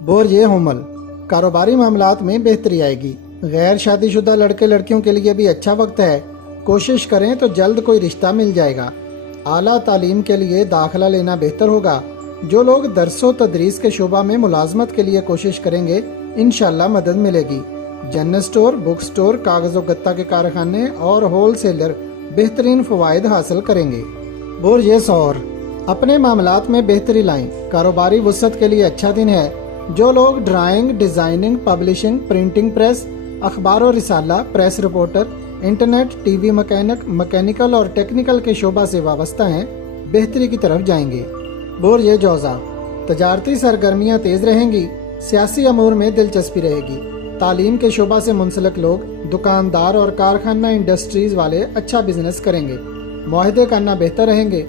Bore یہ حمل کاروباری معاملات میں بہتری آئے گی۔ غیر شادی شدہ لڑکے لڑکیوں کے لیے بھی اچھا وقت ہے، کوشش کریں تو جلد کوئی رشتہ مل جائے گا۔ اعلیٰ تعلیم کے لیے داخلہ لینا بہتر ہوگا۔ جو لوگ درس و تدریس کے شعبہ میں ملازمت کے لیے کوشش کریں گے انشاءاللہ مدد ملے گی۔ جنرل سٹور، بک سٹور، کاغذ و گتہ کے کارخانے اور ہول سیلر بہترین فوائد حاصل کریں گے۔ بور یہ سور اپنے معاملات میں بہتری لائیں، کاروباری وسعت کے لیے اچھا دن ہے۔ جو لوگ drawing, designing, publishing, printing press, اخبار و رسالہ، press reporter, internet, T V mechanical اور ٹیکنیکل کے شعبہ سے وابستہ ہیں بہتری کی طرف جائیں گے۔ بور یہ جوزہ تجارتی سرگرمیاں تیز رہیں گی، سیاسی امور میں دلچسپی رہے گی۔ تعلیم کے شعبہ سے منسلک لوگ، دکاندار اور کارخانہ انڈسٹریز والے اچھا بزنس کریں گے، معاہدے کرنا بہتر رہیں گے۔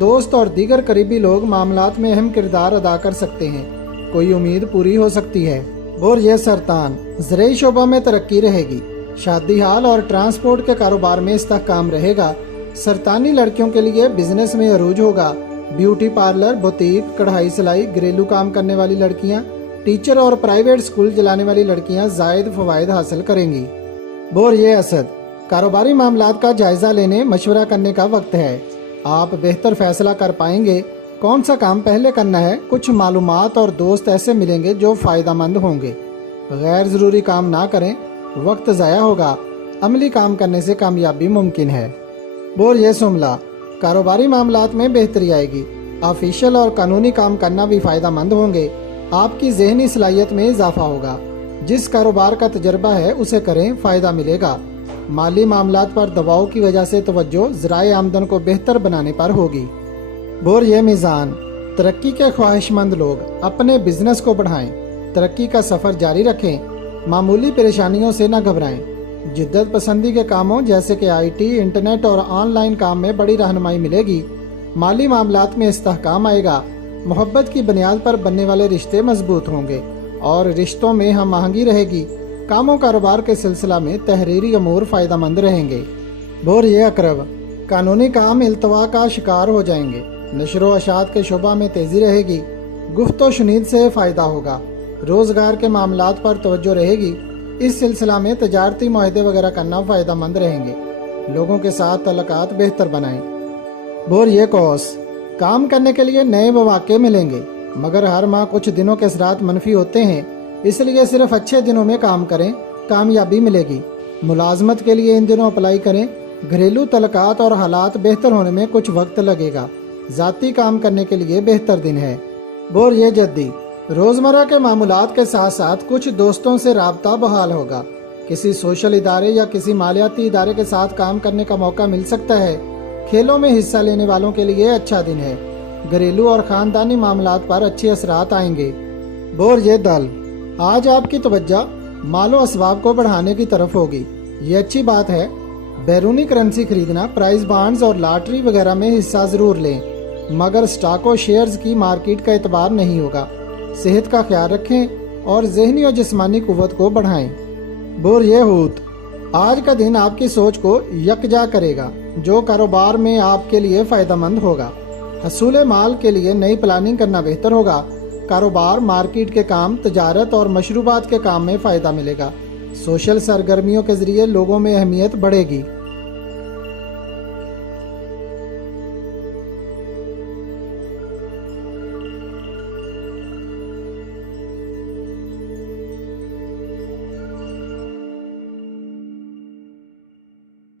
دوست اور دیگر قریبی لوگ معاملات میں اہم کردار ادا کر سکتے ہیں، کوئی امید پوری ہو سکتی ہے۔ بور یہ سرطان زرعی شعبہ میں ترقی رہے گی، شادی ہال اور ٹرانسپورٹ کے کاروبار میں استحکام رہے گا۔ سرطانی لڑکیوں کے لیے بزنس میں عروج ہوگا۔ بیوٹی پارلر، بوتیک، کڑھائی سلائی، گھریلو کام کرنے والی لڑکیاں، ٹیچر اور پرائیویٹ سکول چلانے والی لڑکیاں زائد فوائد حاصل کریں گی۔ بور یہ اسد کاروباری معاملات کا جائزہ لینے، مشورہ کرنے کا وقت ہے۔ آپ بہتر فیصلہ کر پائیں گے کون سا کام پہلے کرنا ہے۔ کچھ معلومات اور دوست ایسے ملیں گے جو فائدہ مند ہوں گے۔ غیر ضروری کام نہ کریں، وقت ضائع ہوگا۔ عملی کام کرنے سے کامیابی ممکن ہے۔ بور یہ سملہ کاروباری معاملات میں بہتری آئے گی، آفیشل اور قانونی کام کرنا بھی فائدہ مند ہوں گے۔ آپ کی ذہنی صلاحیت میں اضافہ ہوگا۔ جس کاروبار کا تجربہ ہے اسے کریں، فائدہ ملے گا۔ مالی معاملات پر دباؤ کی وجہ سے توجہ ذرائع آمدن کو بہتر بنانے پر ہوگی۔ بور یہ میزان ترقی کے خواہش مند لوگ اپنے بزنس کو بڑھائیں، ترقی کا سفر جاری رکھیں، معمولی پریشانیوں سے نہ گھبرائیں۔ جدت پسندی کے کاموں جیسے کہ آئی ٹی، انٹرنیٹ اور آن لائن کام میں بڑی رہنمائی ملے گی۔ مالی معاملات میں استحکام آئے گا۔ محبت کی بنیاد پر بننے والے رشتے مضبوط ہوں گے اور رشتوں میں ہم آہنگی رہے گی۔ کام و کاروبار کے سلسلہ میں تحریری امور فائدہ مند رہیں گے۔ بور یہ عقرب قانونی کام التوا کا شکار ہو جائیں گے۔ نشر و اشاعت کے شعبہ میں تیزی رہے گی۔ گفت و شنید سے فائدہ ہوگا۔ روزگار کے معاملات پر توجہ رہے گی۔ اس سلسلہ میں تجارتی معاہدے وغیرہ کرنا فائدہ مند رہیں گے۔ لوگوں کے ساتھ تعلقات بہتر بنائیں۔ بور یہ کوس کام کرنے کے لیے نئے مواقع ملیں گے، مگر ہر ماہ کچھ دنوں کے اثرات منفی ہوتے ہیں، اس لیے صرف اچھے دنوں میں کام کریں، کامیابی ملے گی۔ ملازمت کے لیے ان دنوں اپلائی کریں۔ گھریلو تعلقات اور حالات بہتر ہونے میں کچھ وقت لگے گا۔ ذاتی کام کرنے کے لیے بہتر دن ہے۔ بور یہ جدی روزمرہ کے معاملات کے ساتھ ساتھ کچھ دوستوں سے رابطہ بحال ہوگا۔ کسی سوشل ادارے یا کسی مالیاتی ادارے کے ساتھ کام کرنے کا موقع مل سکتا ہے۔ کھیلوں میں حصہ لینے والوں کے لیے اچھا دن ہے۔ گھریلو اور خاندانی معاملات پر اچھے اثرات آئیں گے۔ بور یہ دل آج آپ کی توجہ مال و اسباب کو بڑھانے کی طرف ہوگی، یہ اچھی بات ہے۔ بیرونی کرنسی خریدنا، پرائز بانڈز اور لاٹری وغیرہ میں حصہ ضرور لیں، مگر سٹاک و شیئرز کی مارکیٹ کا اعتبار نہیں ہوگا۔ صحت کا خیال رکھیں اور ذہنی اور جسمانی قوت کو بڑھائیں۔ بور یہ ہوت آج کا دن آپ کی سوچ کو یکجا کرے گا، جو کاروبار میں آپ کے لیے فائدہ مند ہوگا۔ حصول مال کے لیے نئی پلاننگ کرنا بہتر ہوگا۔ کاروبار، مارکیٹ کے کام، تجارت اور مشروبات کے کام میں فائدہ ملے گا۔ سوشل سرگرمیوں کے ذریعے لوگوں میں اہمیت بڑھے گی۔